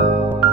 you